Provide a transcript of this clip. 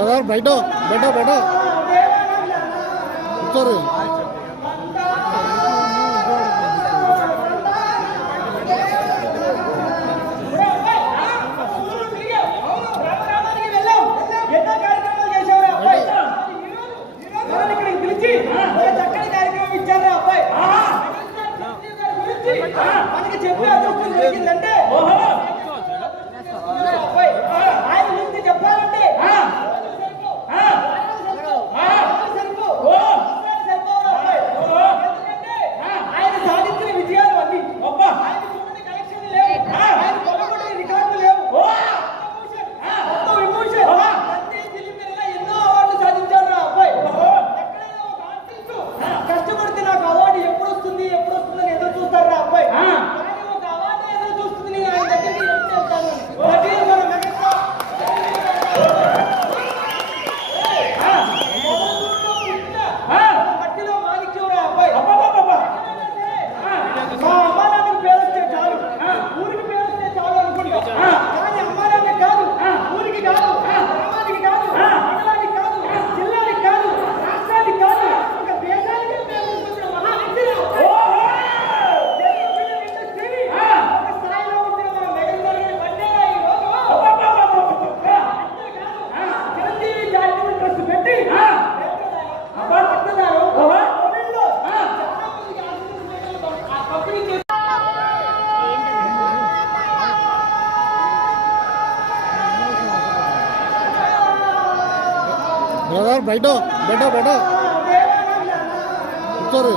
Brother బయట బయట బయట కూర్చోరు. మనకి చెప్పే అదృష్టం జరిగిందంటే ఆయన గురించి చెప్పాలంటే ఆయన సాధించిన విజయాలు అన్ని ఆయన చూడని కలెక్షన్ లేవు, ఆయన కొనబడిన రికార్డులు లేవు. ఎన్నో అవార్డులు సాధించారు ఆ అబ్బాయి. ఎక్కడైనా ఒక ఆర్టిస్ట్ కష్టపడితే నాకు అవార్డు ఎప్పుడు వస్తుంది ఎప్పుడు వస్తుందని ఎదురు చూస్తారు ఆ అబ్బాయి. కానీ ఒక అవార్డు ఎదురు చూస్తుంది, నేను ఆయన దగ్గరికి వెళ్తాను. మట్టిలో మాణిక్యం రా అబ్బాయి. మా అమ్మా నాన్నకి పేరు వస్తే చాలు, ఊరికి పేరు వస్తే చాలు అనుకుంటా. కానీ అమ్మా నాన్న కాదు, ఊరికి కాదు, గ్రామానికి కాదు, మండలానికి కాదు, జిల్లానికి కాదు, రాష్ట్రానికి కాదు, ఒక దేశానికి పేరు తీసుకొచ్చిన మహా వ్యక్తి రా అబ్బాయి. ఒక స్థాయిలో ఉంచిన మన మెగాస్టార్ బండేరా ఈ రోజు. చిరంజీవి చారిటబుల్ ట్రస్ట్ పెట్టి పట్టదారు తమిళ్లో చాలా మందికి ఆశీర్వాదాలు పంపిణీ చేసి బ్రదర్ బయట బయట బయట కూర్చోరు.